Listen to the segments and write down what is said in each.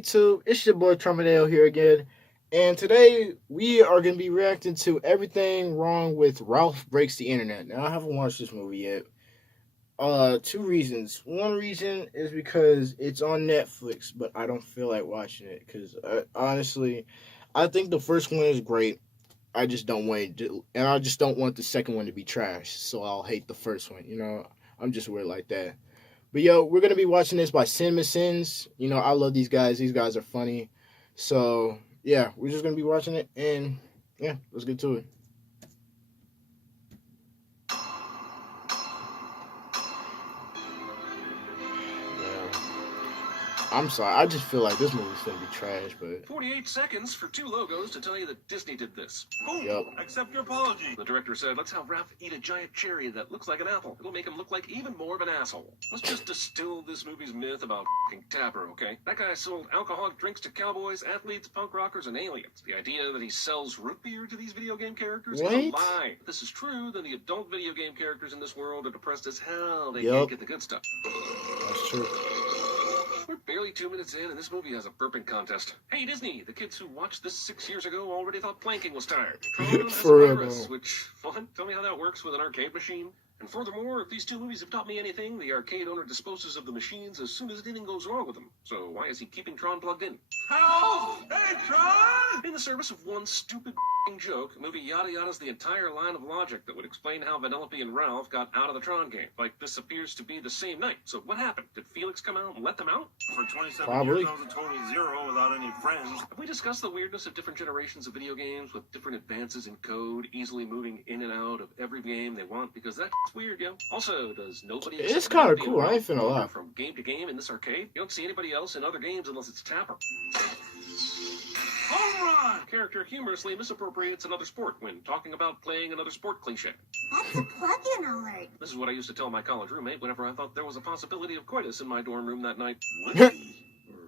YouTube? It's your boy Trumpedale here again, and today we are going to be reacting to everything wrong with Ralph Breaks the Internet. Now, I haven't watched this movie yet. Two reasons. One reason is because it's on Netflix, but I don't feel like watching it because honestly, I think the first one is great. I just don't want it, and I just don't want the second one to be trash. So I'll hate the first one. I'm just weird like that. But yo, we're gonna be watching this by Cinema Sins. I love these guys. These guys are funny. So yeah, we're just gonna be watching it, and yeah, let's get to it. Yeah. I'm sorry. I just feel like this movie's gonna be trash, but 48 seconds for two logos to tell you that Disney did this. Boom! Yep. Accept your apology. The director said, let's have Ralph eat a giant cherry that looks like an apple. It'll make him look like even more of an asshole. Let's just distill this movie's myth about f***ing Tapper, okay? That guy sold alcoholic drinks to cowboys, athletes, punk rockers, and aliens. The idea that he sells root beer to these video game characters is a lie. If this is true, then the adult video game characters in this world are depressed as hell. They can't get the good stuff. That's true. We're barely 2 minutes in, and this movie has a burping contest. Hey, Disney, the kids who watched this 6 years ago already thought planking was tired. Tron has For a real, virus, though. which, fun, tell me how that works with an arcade machine. And furthermore, if these two movies have taught me anything, the arcade owner disposes of the machines as soon as anything goes wrong with them. So why is he keeping Tron plugged in? Help! Hey, Tron! In the service of one stupid joke, movie yada yada's the entire line of logic that would explain how Vanellope and Ralph got out of the Tron game. Like, this appears to be the same night. So what happened? Did Felix come out and let them out? For 27 Probably. years, I was a total zero without any friends. Have we discussed the weirdness of different generations of video games with different advances in code, easily moving in and out of every game they want? Because that's weird, yo. Also, does nobody... It's kind of cool. I ain't finna lie. From game to game in this arcade? You don't see anybody else in other games unless it's Tapper. Home run! Character humorously misappropriates another sport when talking about playing another sport cliche. That's a plug-in alert. This is what I used to tell my college roommate whenever I thought there was a possibility of coitus in my dorm room that night. Wifey? Or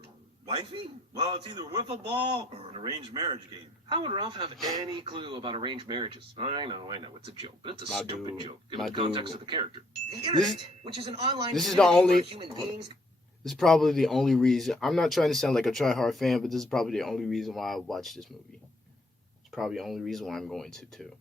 wifey? Well, it's either wiffle ball or an arranged marriage game. How would Ralph have any clue about arranged marriages? I know, it's a joke, but it's a My stupid dude, joke, given my the context dude. of the character. The internet, which is an online this is the community only- where human beings. This is probably the only reason. I'm not trying to sound like a try-hard fan, but this is probably the only reason why I watch this movie. It's probably the only reason why I'm going to too.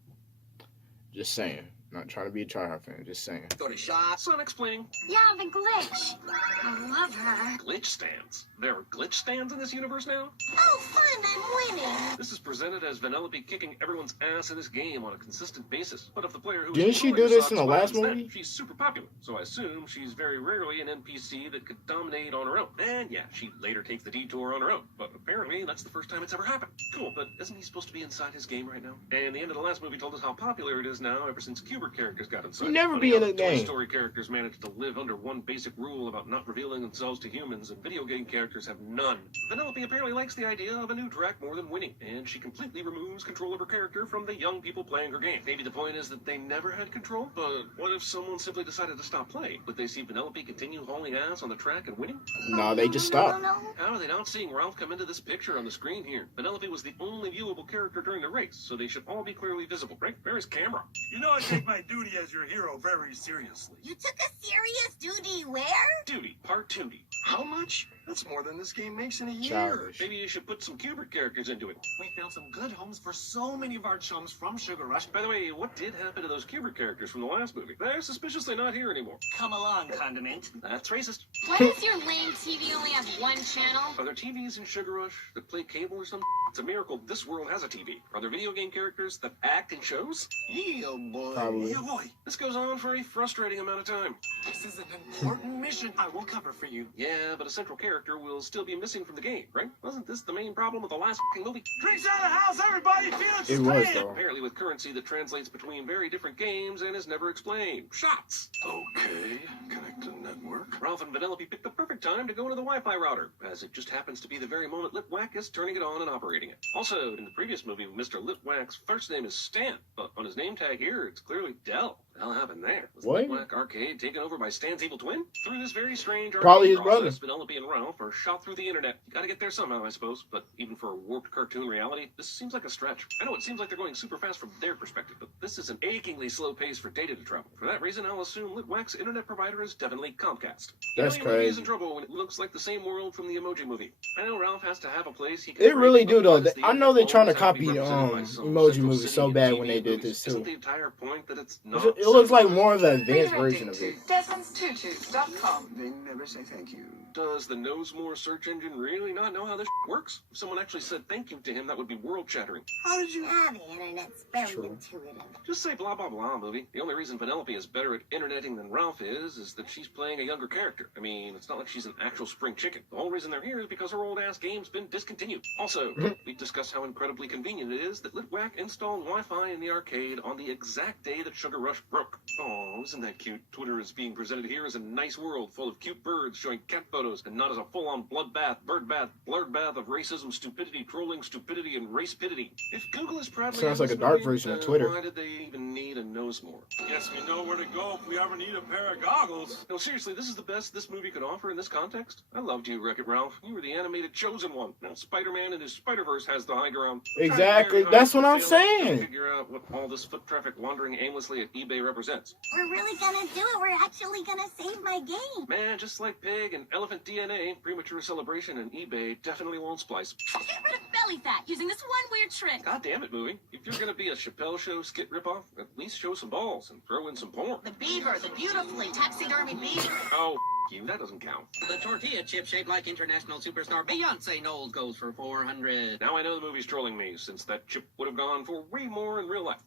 Just saying. Not trying to be a try-hard fan. Just saying. go to shops. So I'm explaining Yeah, the glitch. I love her. glitch stands. There are glitch stands in this universe now? Oh, fun, I'm winning. This is presented as Vanellope kicking everyone's ass in this game on a consistent basis. But if the player who is Didn't she controlling do this sucks, in the why last is that? movie? She's super popular, so I assume she's very rarely an NPC that could dominate on her own. And yeah, she later takes the detour on her own. But apparently, that's the first time it's ever happened. Cool, but isn't he supposed to be inside his game right now? And the end of the last movie told us how popular it is now ever since Q*bert characters got inside. You never Funny be how in a the Toy game. Story characters managed to live under one basic rule about not revealing themselves to humans, and video game characters have none. Vanellope apparently likes the idea of a new track more than winning, and she completely removes control of her character from the young people playing her game. Maybe the point is that they never had control, but what if someone simply decided to stop playing? Would they see Vanellope continue hauling ass on the track and winning? No, they just stopped. No. How are they not seeing Ralph come into this picture on the screen here? Vanellope was the only viewable character during the race, so they should all be clearly visible, right? Where is camera? You know I take my duty as your hero very seriously. You took a serious duty where? Duty, part 2D. How much? That's more than this game makes in a year. Childish. Maybe you should put some Q*bert characters into it. We found some good homes for so many of our chums from Sugar Rush. By the way, what did happen to those Q*bert characters from the last movie? They're suspiciously not here anymore. Come along, Condiment. That's racist. Why does your lame TV only have one channel? Are there TVs in Sugar Rush that play cable or something? It's a miracle this world has a TV. Are there video game characters that act in shows? Yeah, boy. Probably. Yeah, boy. This goes on for a frustrating amount of time. This is an important mission I will cover for you. Yeah, but a central character will still be missing from the game, right? Wasn't this the main problem with the last movie? Drinks out of the house, everybody! Felix It is was, playing! though. Apparently with currency that translates between very different games and is never explained. Shots! Okay, connect to network. Ralph and Vanellope picked the perfect time to go into the Wi-Fi router, as it just happens to be the very moment Litwack is turning it on and operating it. Also, in the previous movie, Mr. Litwack's first name is Stan, but on his name tag here, it's clearly Dell. What the hell happened there? Was What? Litwack Arcade taken over by Stan's evil twin? Through this very strange Probably his arcade brother. process, Vanellope and Ralph are shot through the internet. You gotta get there somehow, I suppose, but even for a warped cartoon reality, this seems like a stretch. I know it seems like they're going super fast from their perspective, but this is an achingly slow pace for data to travel. For that reason, I'll assume Litwack's internet provider is definitely Comcast. That's you know, your movie is crazy. in trouble when it looks like the same world from the Emoji Movie. I know Ralph has to have a place he can It really break, do though. but I know they're always trying to have to be copy represented by some Emoji central Movie city so in bad TV when they and did movies. this Isn't too. the entire point that it's It not looks like central? more of an advanced version of it. DesmondTutu.com. They never say thank you. Does the Knowsmore search engine really not know how this works? If someone actually said thank you to him, that would be world-shattering. How did you? Ah, the internet's very True. intuitive. Just say blah blah blah, movie. The only reason Penelope is better at interneting than Ralph is that she's playing a younger character. I mean, it's not like she's an actual spring chicken. The whole reason they're here is because her old ass game's been discontinued. Also, we discussed how incredibly convenient it is that Litwack installed Wi-Fi in the arcade on the exact day that Sugar Rush broke. Oh, isn't that cute? Twitter is being presented here as a nice world full of cute birds showing cat photos, and not as a full-on bloodbath, birdbath, blurred bath of racism, stupidity, trolling, stupidity, and racepidity. If Google is proudly Sounds on like a this dark movie, version of then Twitter. why did they even need a Knowsmore? Guess we know where to go if we ever need a pair of goggles. No, seriously, this is the best this movie could offer in this context. I loved you, Wreck-It Ralph. You were the animated chosen one. Now Spider-Man and his Spider-Verse has the high ground. Exactly. Trying very That's hard what to I'm fail to saying. Figure out what all this foot traffic wandering aimlessly at eBay represents. We're really gonna do it. We're actually gonna save my game. Man, just like Pig and Elephant DNA, premature celebration and eBay definitely won't splice. Get rid of belly fat using this one weird trick. God damn it, movie. If you're gonna be a Chappelle Show skit ripoff, at least show some balls and throw in some porn. The beaver, the beautifully taxidermy beaver. Oh, you, that doesn't count. The tortilla chip shaped like international superstar Beyonce Knowles goes for $400. Now I know the movie's trolling me, since that chip would have gone for way more in real life.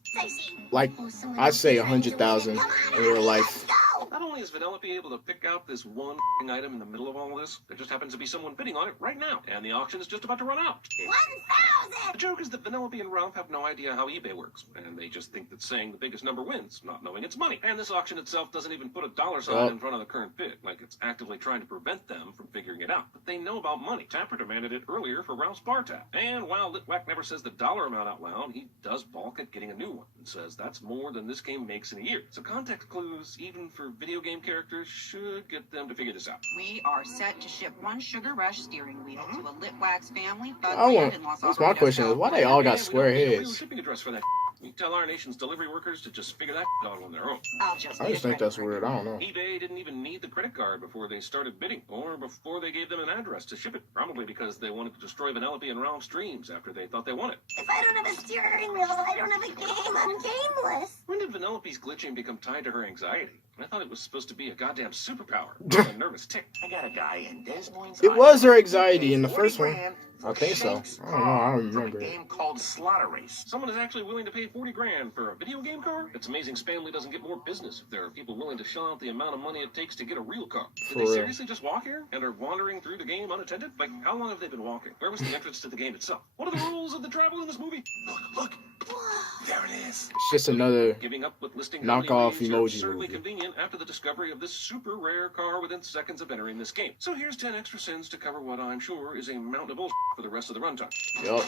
Like, I'd say 100,000 in real life. Not only is Vanellope able to pick out this one item in the middle of all this, there just happens to be someone bidding on it right now, and the auction is just about to run out. 1,000! The joke is that Vanellope and Ralph have no idea how eBay works, and they just think that saying the biggest number wins, not knowing it's money. And this auction itself doesn't even put a dollar sign Oh. in front of the current bid, like it's actively trying to prevent them from figuring it out. But they know about money. Tapper demanded it earlier for Ralph's bar tab. And while Litwack never says the dollar amount out loud, he does balk at getting a new one, and says that's more than this game makes in a year. So context clues, even for video game characters, should get them to figure this out. We are set to ship one Sugar Rush steering wheel to the Litwax family. That's my question is why they all got And we square don't need a real heads. shipping address for that. We tell our nation's delivery workers to just figure that out on their own. I'll just I just think that's weird. I don't know. eBay didn't even need the credit card before they started bidding, or before they gave them an address to ship it. Probably because they wanted to destroy Vanellope and Ralph's dreams after they thought they won it. If I don't have a steering wheel, I don't have a game. I'm gameless. When did Vanellope's glitching become tied to her anxiety? I thought it was supposed to be a goddamn superpower, not a nervous tick. I got a guy in Des Moines. It was her anxiety in the first 40 one. grand I for think so. Shank's I don't know. I car don't from remember a it. game called Slaughter Race. Someone is actually willing to pay 40 grand for a video game car? It's amazing Spanley doesn't get more business if there are people willing to shell out the amount of money it takes to get a real car. Did For they real. seriously just walk here and are wandering through the game unattended? Like, how long have they been walking? Where was the entrance to the game itself? What are the rules of the travel in this movie? Look, there it is. It's just another. Giving up with listing Knockoff company emoji is absurdly movie. convenient after the discovery of this super rare car within seconds of entering this game. So here's 10 extra sins to cover what I'm sure is a mountain of bullshit for the rest of the runtime. Yup.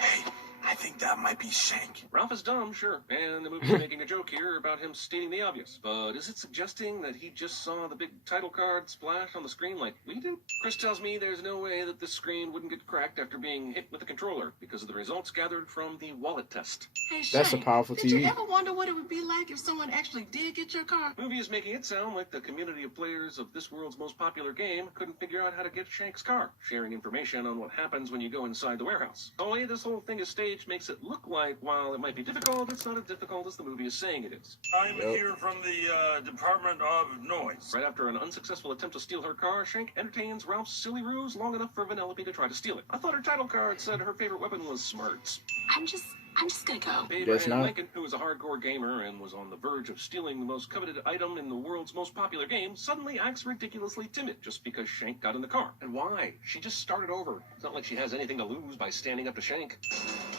Hey, I think that might be Shank. Ralph is dumb, sure, and the movie's making a joke here about him stating the obvious. But is it suggesting that he just saw the big title card splash on the screen like we did? Chris tells me there's no way that this screen wouldn't get cracked after being hit with the controller because of the results gathered from the wallet test. Hey, That's a Shane, powerful did you TV. ever wonder what it would be like if someone actually did get your car? The movie is making it sound like the community of players of this world's most popular game couldn't figure out how to get Shank's car, sharing information on what happens when you go inside the warehouse. The way this whole thing is staged makes it look like, while it might be difficult, it's not as difficult as the movie is saying it is. I'm here from the Department of Noise. Right after an unsuccessful attempt to steal her car, Shank entertains Ralph's silly ruse long enough for Vanellope to try to steal it. I thought her title card said her favorite weapon was smarts. I'm just gonna go. Babe Guess Ryan not. Lincoln, who is a hardcore gamer and was on the verge of stealing the most coveted item in the world's most popular game, suddenly acts ridiculously timid just because Shank got in the car. And why? She just started over. It's not like she has anything to lose by standing up to Shank.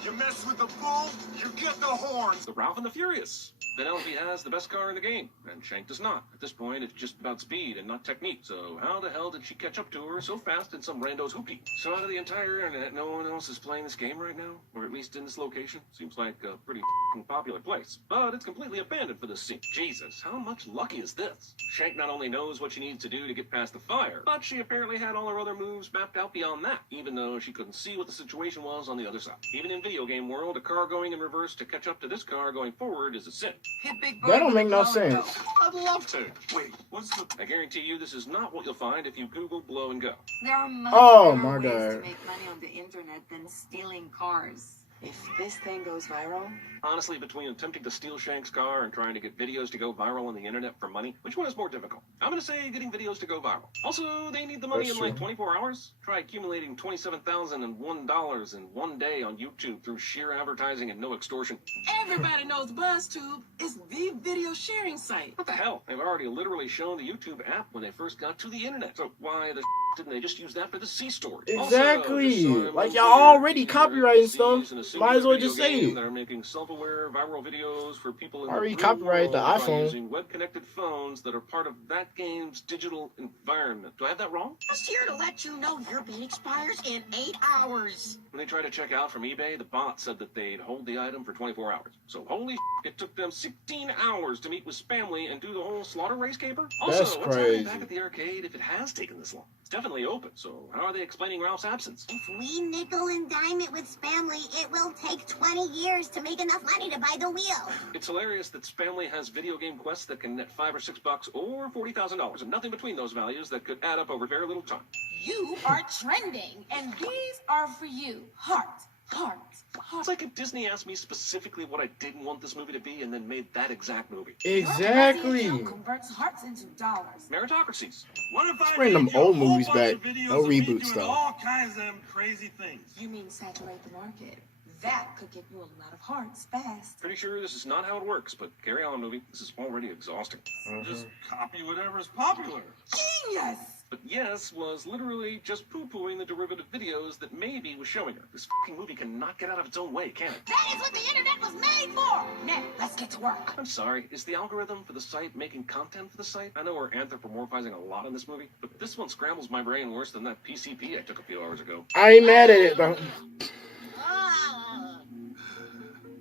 You mess with the bull, you get the horns. The Ralph and the Furious. Vanellope has the best car in the game, and Shank does not. At this point, it's just about speed and not technique, so how the hell did she catch up to her so fast in some rando's hoopty? So out of the entire internet, no one else is playing this game right now? Or at least in this location? Seems like a pretty popular place, but it's completely abandoned for this scene. Jesus, how much lucky is this? Shank not only knows what she needs to do to get past the fire, but she apparently had all her other moves mapped out beyond that, even though she couldn't see what the situation was on the other side. Even in video game world, a car going in reverse to catch up to this car going forward is a sin. Hit Big That Bird don't with make a no blower sense. go. I'd love to. Wait, what's the... I guarantee you this is not what you'll find if you Google blow and go. There are much Oh, better my ways God. to make money on the internet than stealing cars. If this thing goes viral, Honestly, between attempting to steal Shank's car and trying to get videos to go viral on the internet for money, which one is more difficult? I'm gonna say getting videos to go viral. Also, they need the money That's in like true. 24 hours. Try accumulating $27,001 in one day on YouTube through sheer advertising and no extortion. everybody knows BuzzTube is the video sharing site. What the hell? They've already literally shown the YouTube app when they first got to the internet. So why the didn't they just use that for the C story? Exactly. Also, just so Like, I'm y'all clear, already there copyrighting are stuff. C's in a Might as well video just say game it. that are making self-aware viral videos for people in Already the real copyrighted the world by iPhone. using web-connected phones that are part of that game's digital environment. Do I have that wrong? Just here to let you know your beat expires in 8 hours. When they tried to check out from eBay, the bot said that they'd hold the item for 24 hours. So holy it took them 16 hours to meet with Spamley and do the whole slaughter race caper. Also, That's what's happening crazy. back at the arcade if it has taken this long? It's definitely open, so how are they explaining Ralph's absence? If we nickel and dime it with Spamley, it will take 20 years to make enough money to buy the wheel. It's hilarious that Spamley has video game quests that can net $5 or $6 or $40,000, and nothing between those values that could add up over very little time. You are trending, and these are for you. Heart, heart, heart. It's like if Disney asked me specifically what I didn't want this movie to be and then made that exact movie. Exactly. Your converts hearts into dollars. Meritocracies. What if I bring them made you a old whole movies bunch back. of videos No of me reboot doing stuff. all kinds of them crazy things? You mean saturate the market? That could get you a lot of hearts fast. Pretty sure this is not how it works, but carry on, movie. This is already exhausting. Just copy whatever's popular. Genius! But Yes was literally just poo-pooing the derivative videos that maybe was showing her. This fucking movie cannot get out of its own way, can it? That is what the internet was made for. Now, let's get to work. I'm sorry, is the algorithm for the site making content for the site? I know we're anthropomorphizing a lot in this movie, but this one scrambles my brain worse than that PCP I took a few hours ago. I ain't mad at it though.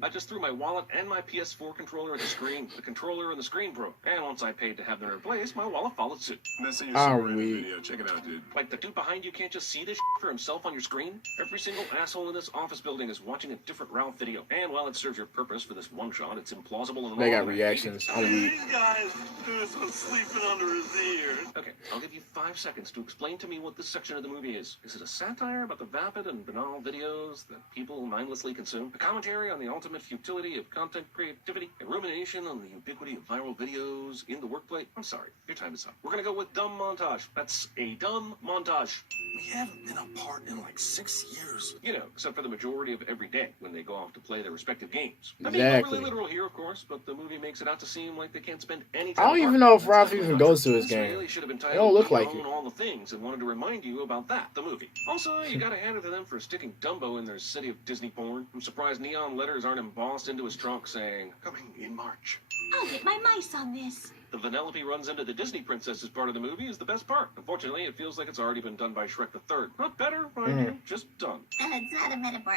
I just threw my wallet and my PS4 controller at the screen. The controller and the screen broke. And once I paid to have them replaced, my wallet followed suit. Missing your Ah, super weak. video. Check it out, dude. Like the dude behind you can't just see this for himself on your screen? Every single asshole in this office building is watching a different Ralph video. And while it serves your purpose for this one shot, it's implausible and They wrong. got reactions. I'm weak. These guys this was sleeping under his ears. Okay, I'll give you 5 seconds to explain to me what this section of the movie is. Is it a satire about the vapid and banal videos that people mindlessly consume? A commentary on the ultimate futility of content creativity? A rumination on the ubiquity of viral videos in the workplace? I'm sorry, your time is up. We're gonna go with dumb montage. That's a dumb montage. We haven't been apart in like 6 years. You know, except for the majority of every day when they go off to play their respective games. I mean, Exactly. really literal here, of course, but the movie makes it out to seem like they can't spend any I time don't even apart. know if That's Ralph not even much. goes to his This game. really should have been It titled don't look "We like Own it. All the Things, and wanted to remind you about that, the movie. Also, you gotta hand it to them for sticking Dumbo in their city of Disney porn. I'm surprised neon letters aren't embossed into his trunk saying, "Coming in March." I'll get my mice on this. The Vanellope runs into the Disney princesses part of the movie is the best part. Unfortunately, it feels like it's already been done by Shrek the Third. Not better, mind you, just done. It's not a metaphor.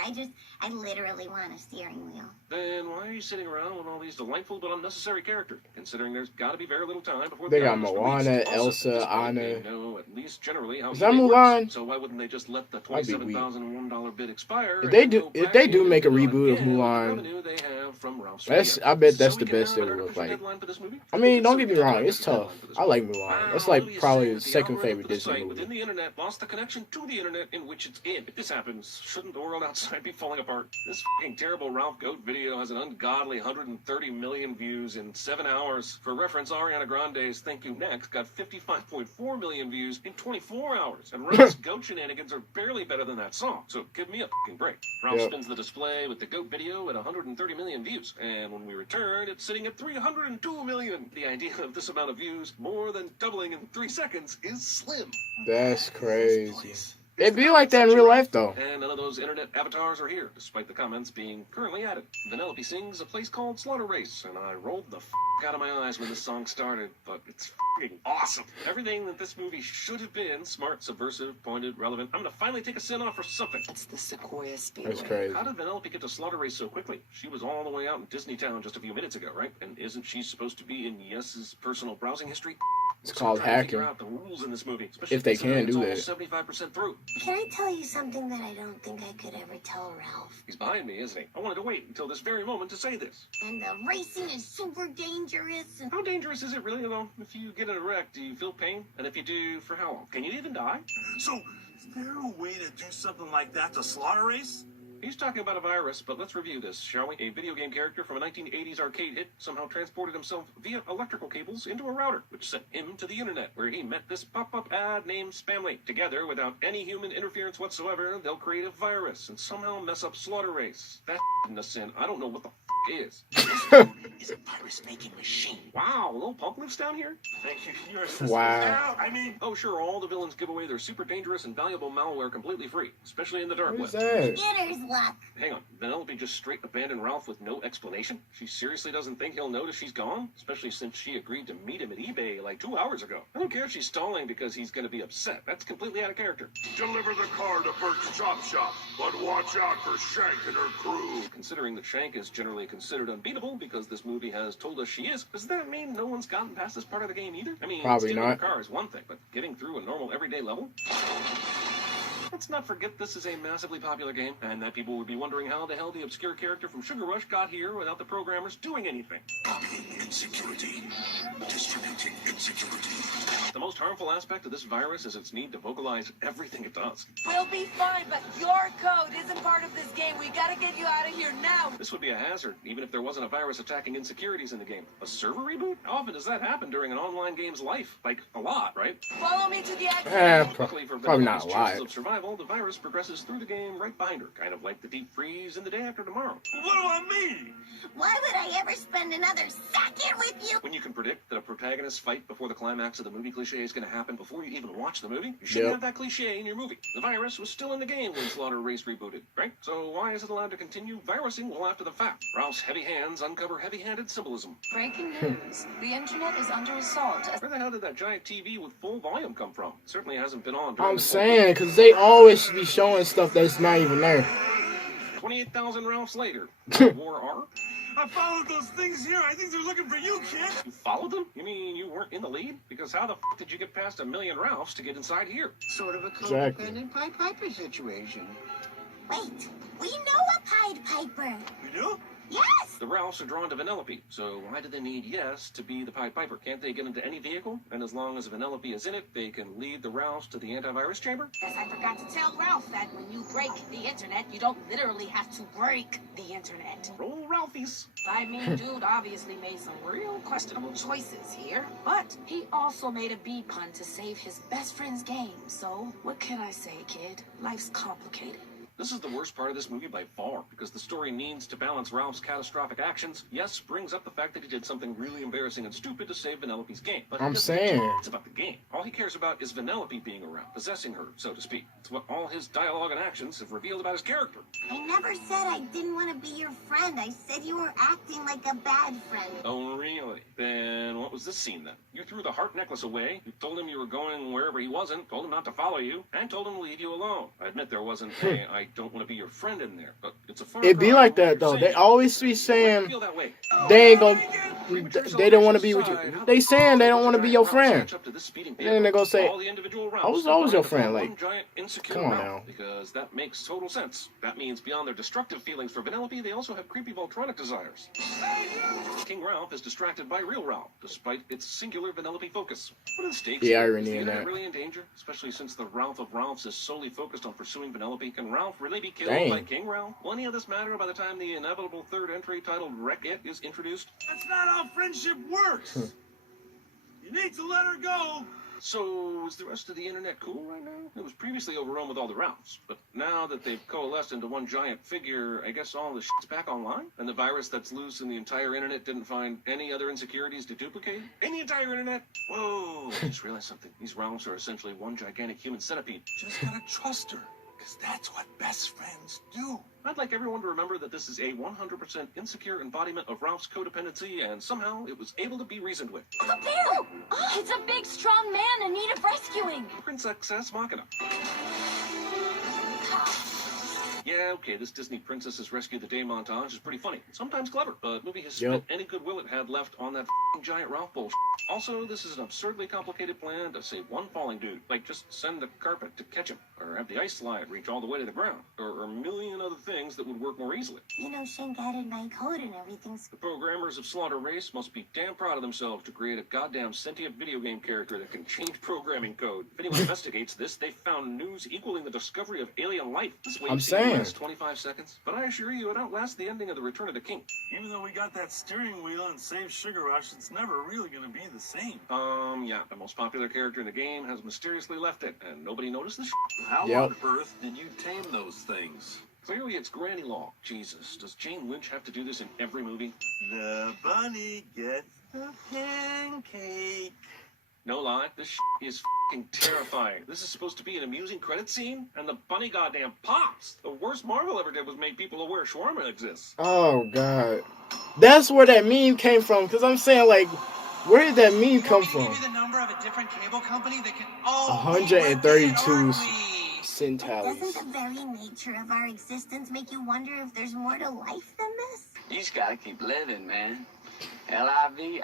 I literally want a steering wheel. Then why are you sitting around with all these delightful but unnecessary characters? Considering there's got to be very little time before They the got item is Moana, released. Also, Elsa, at this point, Anna. they know at least generally how Is that eBay Mulan? works. So why wouldn't they just let the That'd be weak. $27,001 bid expire? If they and do- go if back they in do and make a do it reboot of again with the Mulan, revenue they have from Ralph's That's- video? I bet that's So the we can best have it a would look production like. deadline for this movie? I mean, don't So get we me can have wrong, a it's production tough. deadline for this I movie. like Mulan. That's Wow, like Louis is probably saying the that the second algorithm favorite for the Disney site within movie. the internet lost the connection to the internet in which it's in. If this happens, shouldn't the world outside be falling apart? This fucking terrible Ralph Goat video has an ungodly 130 million views in 7 hours. For reference, Ariana Grande's Thank You Next got 55.4 million views in 24 hours. And Ralph's goat shenanigans are barely better than that song, so give me a fucking break. Ralph Yep. spins the display with the goat video at 130 million views. And when we return, it's sitting at 302 million. The idea of this amount of views, more than doubling in 3 seconds, is slim. That's crazy. It'd be like that in real life, though. And none of those internet avatars are here, despite the comments being currently added. Vanellope sings a place called Slaughter Race, and I rolled the out of my eyes when this song started, but it's awesome. Everything that this movie should have been, smart, subversive, pointed, relevant. I'm gonna finally take a sin off for something. It's the Sequoia Speedway. That's crazy. How did Vanellope get to Slaughter Race so quickly? She was all the way out in Disneytown just a few minutes ago, right? And isn't she supposed to be in Yes's personal browsing history? It's So called I'm trying to figure hacking. out the rules in this movie, especially If they considering can do it's that. almost 75% through. Can I tell you something that I don't think I could ever tell Ralph? He's behind me, isn't he? I wanted to wait until this very moment to say this. And the racing is super dangerous. And How dangerous is it really, though? If you get in a wreck, do you feel pain? And if you do, for how long? Can you even die? So, is there a way to do something like that to Slaughter Race? He's talking about a virus, but let's review this, shall we? A video game character from a 1980s arcade hit somehow transported himself via electrical cables into a router, which sent him to the internet, where he met this pop-up ad named Spamly. Together, without any human interference whatsoever, they'll create a virus and somehow mess up Slaughter Race. That isn't a sin. I don't know what the is. Is a virus-making machine. Wow, little punk lives down here? Thank you. Your sister's Wow. out. I mean, Oh, sure, all the villains give away their super dangerous and valuable malware completely free, especially in the dark What is web. that? beginner's luck. Hang on, Vanellope just straight abandoned Ralph with no explanation? She seriously doesn't think he'll notice she's gone? Especially since she agreed to meet him at eBay like 2 hours ago. I don't care if she's stalling because he's gonna be upset. That's completely out of character. Deliver the car to Bert's Chop Shop, but watch out for Shank and her crew. Considering that Shank is generally considered unbeatable because this movie has told us she is, does that mean no one's gotten past this part of the game either? I mean, Probably stealing not. a car is one thing, but getting through a normal everyday level? Let's not forget this is a massively popular game, and that people would be wondering how the hell the obscure character from Sugar Rush got here without the programmers doing anything. Copying insecurity. Distributing insecurity. The most harmful aspect of this virus is its need to vocalize everything it does. We'll be fine, but your code isn't part of this game. We gotta get you out of here now. This would be a hazard, even if there wasn't a virus attacking insecurities in the game. A server reboot? How often does that happen during an online game's life? Like, a lot, right? Follow me to the exit. Luckily for Probably not Vanellope's a lot. chances of survival, the virus progresses through the game right behind her, kind of like the deep freeze in The Day After Tomorrow. what about me? Why would I ever spend another second with you? When you can predict that a protagonist fight before the climax of the movie cliche is going to happen before you even watch the movie, you shouldn't Yep. have that cliche in your movie. The virus was still in the game when Slaughter Race rebooted, right? So why is it allowed to continue virusing well after the fact? Ralph's heavy hands uncover heavy-handed symbolism. Breaking news. The internet is under assault. Where the hell did that giant TV with full volume come from? It certainly hasn't been on. during I'm this whole saying, because they always be showing stuff that's not even there. 28,000 Ralphs later. War R? I followed those things here. I think they're looking for you, kid. You followed them? You mean you weren't in the lead? Because how the f did you get past 1 million Ralphs to get inside here? Sort of a Exactly. codependent Pied Piper situation. Wait, we know a Pied Piper. You do? Yes! The Ralphs are drawn to Vanellope, so why do they need Yes to be the Pied Piper? Can't they get into any vehicle? And as long as Vanellope is in it, they can lead the Ralphs to the antivirus chamber? Guess I forgot to tell Ralph that when you break the internet, you don't literally have to break the internet. Roll Ralphies! I mean, dude obviously made some real questionable choices here, but he also made a bee pun to save his best friend's game. So, what can I say, kid? Life's complicated. This is the worst part of this movie by far, because the story needs to balance Ralph's catastrophic actions. Yes brings up the fact that he did something really embarrassing and stupid to save Vanellope's game. But he I'm doesn't saying. care it's about the game. All he cares about is Vanellope being around, possessing her, so to speak. It's what all his dialogue and actions have revealed about his character. I never said I didn't want to be your friend. I said you were acting like a bad friend. Oh, really? Then what was this scene then? You threw the heart necklace away, you told him you were going wherever he wasn't, told him not to follow you, and told him to leave you alone. I admit there wasn't a I don't want to be your friend in there, but it's a far It be cry like from what that, though. you're They saying. always be Why do you saying feel that way? they ain't gonna, they don't want to be with you. They saying they don't want to be your friend. Then they gonna say, I was always your friend. Like, come on now. Because that makes total sense. That means beyond their destructive feelings for Vanellope, they also have creepy Voltronic desires. King Ralph is distracted by real Ralph, despite its singular Vanellope focus. What are the stakes? The here? irony Is the in internet that. really in danger? Especially since the Ralph of Ralphs is solely focused on pursuing Vanellope. Can Ralph really be killed Dang. by King Ralph? Will any of this matter by the time the inevitable third entry titled Wreck It is introduced? That's not how friendship works. You need to let her go So, is the rest of the internet cool right now? It was previously overrun with all the Ralphs, but now that they've coalesced into one giant figure, I guess all the shit's back online? And the virus that's loose in the entire internet didn't find any other insecurities to duplicate? In the entire internet? Whoa, I just realized something. These Ralphs are essentially one gigantic human centipede. Just gotta trust her, because that's what best friends do. I'd like everyone to remember that this is a 100% insecure embodiment of Ralph's codependency, and somehow it was able to be reasoned with. The bear! Oh, it's a big, strong man in need of rescuing. Prince Excess Machina. Yeah, okay, this Disney Princesses Rescue the Day montage is pretty funny. Sometimes clever, but movie has spent any goodwill it had left on that f***ing giant Ralph bullshit. Also, this is an absurdly complicated plan to save one falling dude. Like, just send the carpet to catch him, or have the ice slide reach all the way to the ground, or a million other things that would work more easily. You know, Shank added my code and everything. The programmers of Slaughter Race must be damn proud of themselves to create a goddamn sentient video game character that can change programming code. If anyone investigates this, they found news equaling the discovery of alien life. This wave scene lasts 25 seconds, but I assure you it outlasts the ending of The Return of the King. Even though we got that steering wheel and saved Sugar Rush, it's never really gonna be the same. Yeah, the most popular character in the game has mysteriously left it, and nobody noticed this. How on earth did you tame those things? Clearly it's Granny Law. Jesus, does Jane Lynch have to do this in every movie? The bunny gets the pancake. No lie, this is f***ing terrifying. This is supposed to be an amusing credit scene, and the bunny goddamn pops. The worst Marvel ever did was make people aware shawarma exists. Oh, God. That's where that meme came from, because I'm saying, like, where did that meme come from? Give me the number of a different cable company that can... 132 centavos. Doesn't the very nature of our existence make you wonder if there's more to life than this? You just gotta keep living, man. Livin.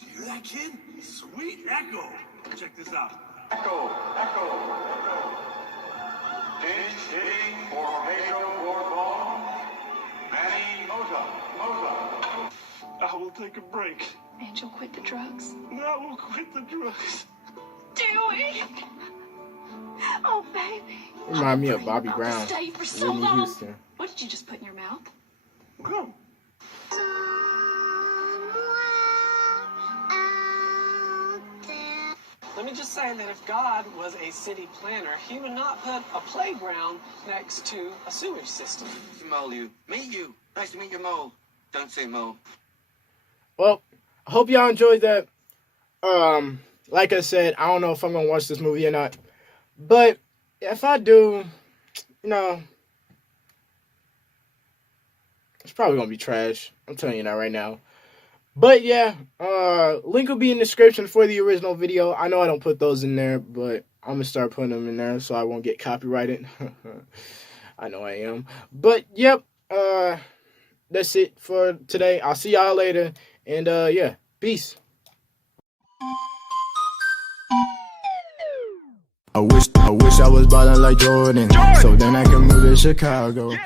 You hear that, kid? Sweet Echo. Check this out. Echo. Hitting for Pedro Borbon. Manny Moza. I will take a break. And you'll quit the drugs? I will quit the drugs. Do it! Oh, baby. Remind me of Bobby I'll Brown, stay for so Whitney long. Houston. What did you just put in your mouth? Go. Let me just say that if God was a city planner, he would not put a playground next to a sewage system. Mo, meet you. Nice to meet you, Mo. Don't say Mo. Well, I hope y'all enjoyed that. Like I said, I don't know if I'm gonna watch this movie or not, but if I do, you know, it's probably gonna be trash. I'm telling you that right now. But yeah, link will be in the description for the original video. I know I don't put those in there, but I'm gonna start putting them in there so I won't get copyrighted. I know I am. But yep, that's it for today. I'll see y'all later, and yeah, peace. I wish I was ballin' like Jordan, so then I can move to Chicago.